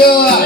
дело.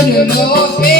couldn't more